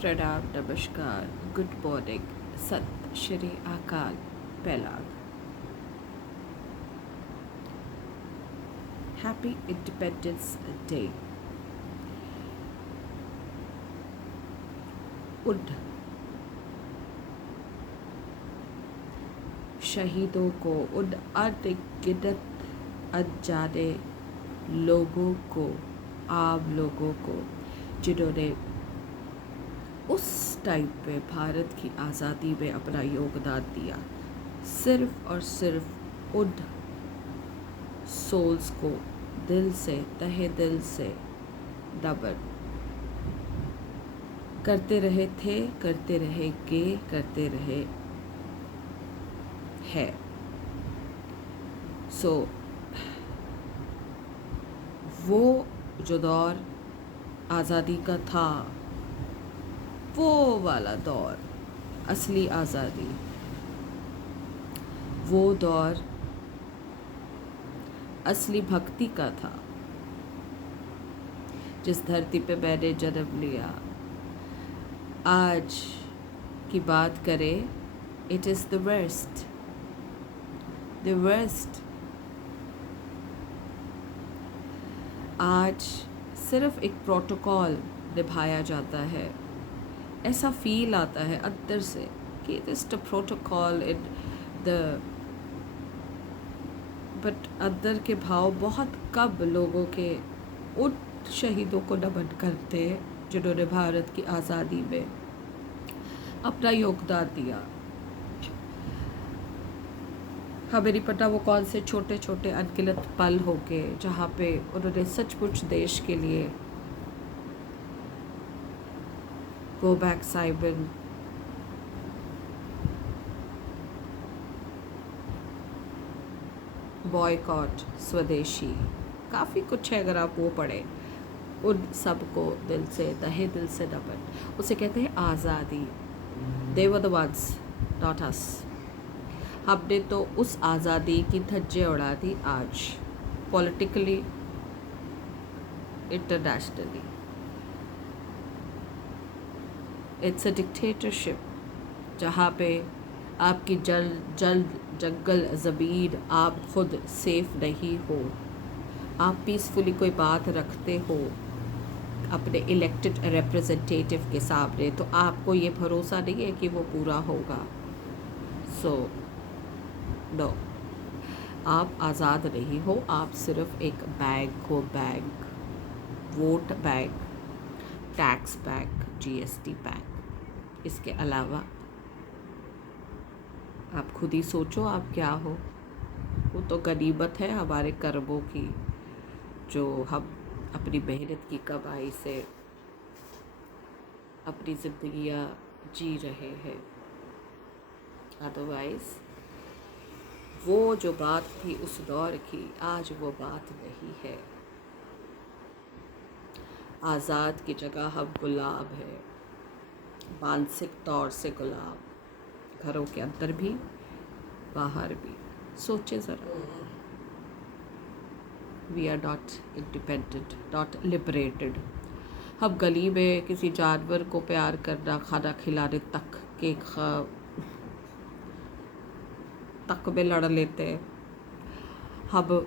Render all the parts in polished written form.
प्रणाम, नमस्कार, good morning, सत श्री अकाल, पहला हैप्पी इंडिपेंडेंस डे। उन शहीदों को, उन अनगिनत अनजाने लोगों को, आम लोगों को, जिन्होंने उस टाइम पे भारत की आज़ादी में अपना योगदान दिया, सिर्फ और सिर्फ उन सोल्स को दिल से, तहे दिल से नमन करते रहे थे, करते रहेंगे, करते रहे हैं। सो वो जो दौर आज़ादी का था, वो वाला दौर, असली आज़ादी, वो दौर असली भक्ति का था। जिस धरती पे मैंने जन्म लिया, आज की बात करें, इट इज़ द वर्स्ट। आज सिर्फ एक प्रोटोकॉल निभाया जाता है, ऐसा फील आता है अंदर से कि it is the protocol in the, but अंदर के भाव बहुत कम लोगों के उन शहीदों को नमन करते हैं जिन्होंने भारत की आज़ादी में अपना योगदान दिया। हमें नहीं पता वो कौन से छोटे छोटे अनगिनत पल होंगे जहाँ पे उन्होंने सचमुच देश के लिए, गो बैक साइमन, बॉयकॉट, स्वदेशी, काफ़ी कुछ है। अगर आप वो पढ़ें, उन सब को दिल से, तहे दिल से नमन। उसे कहते हैं आज़ादी। They were the ones, not us. हमने तो उस आज़ादी की धज्जियाँ उड़ा दी आज, politically, internationally. It's a dictatorship जहाँ पे आपकी जंगल ज़मीन, आप खुद सेफ नहीं हो। आप पीसफुली कोई बात रखते हो अपने इलेक्टेड रिप्रेजेंटेटिव के सामने, तो आपको ये भरोसा नहीं है कि वो पूरा होगा। सो नो, आप आज़ाद नहीं हो। आप सिर्फ एक बैंक हो, bank, vote bank, tax bank, GST bank. इसके अलावा आप खुद ही सोचो आप क्या हो। वो तो गनीमत है हमारे कर्मों की, जो हम अपनी मेहनत की कमाई से अपनी ज़िंदगियाँ जी रहे हैं। अदरवाइज़ वो जो बात थी उस दौर की, आज वो बात नहीं है। आज़ाद की जगह हम गुलाम हैं, मानसिक तौर से गुलाम, घरों के अंदर भी, बाहर भी। सोचे ज़रा, we are not independent, not liberated. हम गली में किसी जानवर को प्यार करना, खाना खिलाने तक में लड़ लेते हैं। हम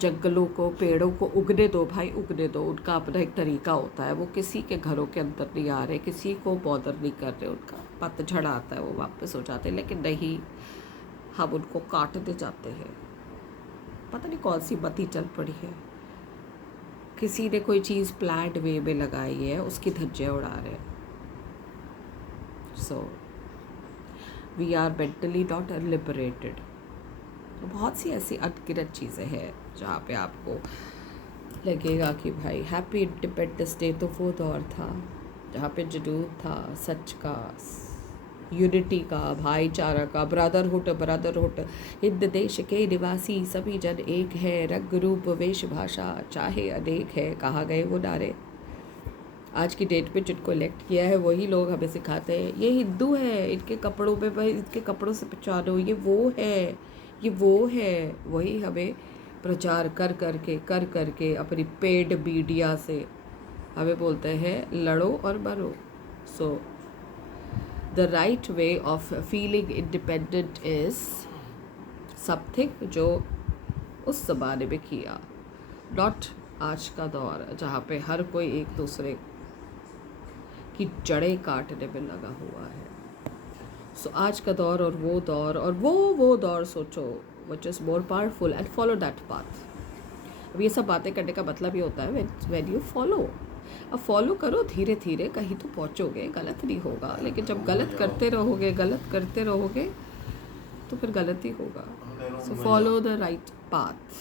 जंगलों को, पेड़ों को उगने दो भाई, उगने दो। उनका अपना एक तरीका होता है, वो किसी के घरों के अंदर नहीं आ रहे, किसी को बॉदर नहीं कर रहे। उनका पतझड़ आता है, वो वापस हो जाते हैं। लेकिन नहीं, हम उनको काटते जाते हैं। पता नहीं कौन सी बत्ती चल पड़ी है, किसी ने कोई चीज़ प्लान्ड वे में लगाई है, उसकी धज्जियाँ उड़ा रहे हैं। So we are mentally not liberated. तो बहुत सी ऐसी अनगिनत चीज़ें हैं जहाँ पे आपको लगेगा कि भाई हैप्पी इंडिपेंडेंस डे तो वो दौर था जहाँ पे जुनून था सच का, यूनिटी का, भाईचारा का, ब्रदरहुड। हिंद देश के निवासी सभी जन एक है, रंग रूप वेशभाषा चाहे अनेक है। कहाँ गए वो नारे? आज की डेट में जिनको इलेक्ट किया है वही लोग हमें सिखाते हैं ये हिंदू है, इनके कपड़ों पे भाई, इनके कपड़ों से पहचानो, ये वो है, ये वो है। वही हमें प्रचार कर करके अपनी पेड मीडिया से हमें बोलते हैं लड़ो और मरो। So the right way of feeling independent is something जो उस ज़माने में किया, नॉट आज का दौर जहाँ पे हर कोई एक दूसरे की जड़ें काटने में लगा हुआ है। सो आज का दौर और वो दौर और वो दौर सोचो which is more powerful and follow that path. अब ये सब बातें करने का मतलब ये होता है व्हेन यू फॉलो। अब फॉलो करो धीरे धीरे, कहीं तो पहुँचोगे, गलत नहीं होगा। लेकिन जब गलत करते रहोगे तो फिर गलत ही होगा। So follow the right path.